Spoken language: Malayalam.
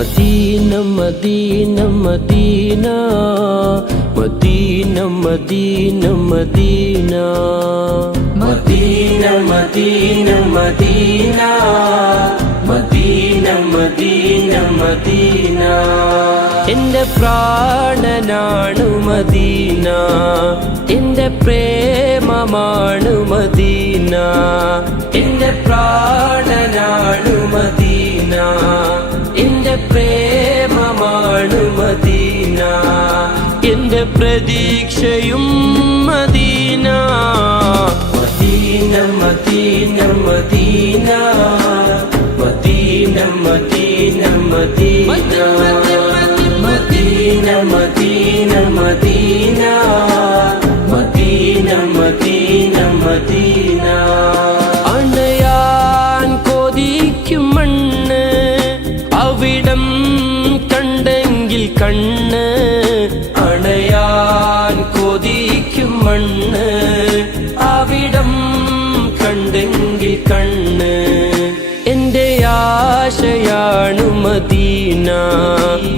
Medina Medina Medina Medina Medina Medina Medina Medina Medina Medina Medina Medina എന്റെ പ്രാണനാണു മദീന എന്റെ പ്രേമമാണു മദീന എന്റെ പ്രാണനാണു മദീന എന്റെ പ്രേമമാണു മദീന എന്റെ പ്രതീക്ഷയും Medina Medina Medina Medina Medina Medina Medina Medina Medina Medina Medina Medina Medina അണയാൻ കൊതിക്കും മണ്ണ് അവിടം കണ്ടെങ്കിൽ കണ്ണ് അണയാൻ കൊതിക്കും മണ്ണ് അവിടം കണ്ടെങ്കിൽ കണ്ണ് എന്റെ ആശയാണു മദീന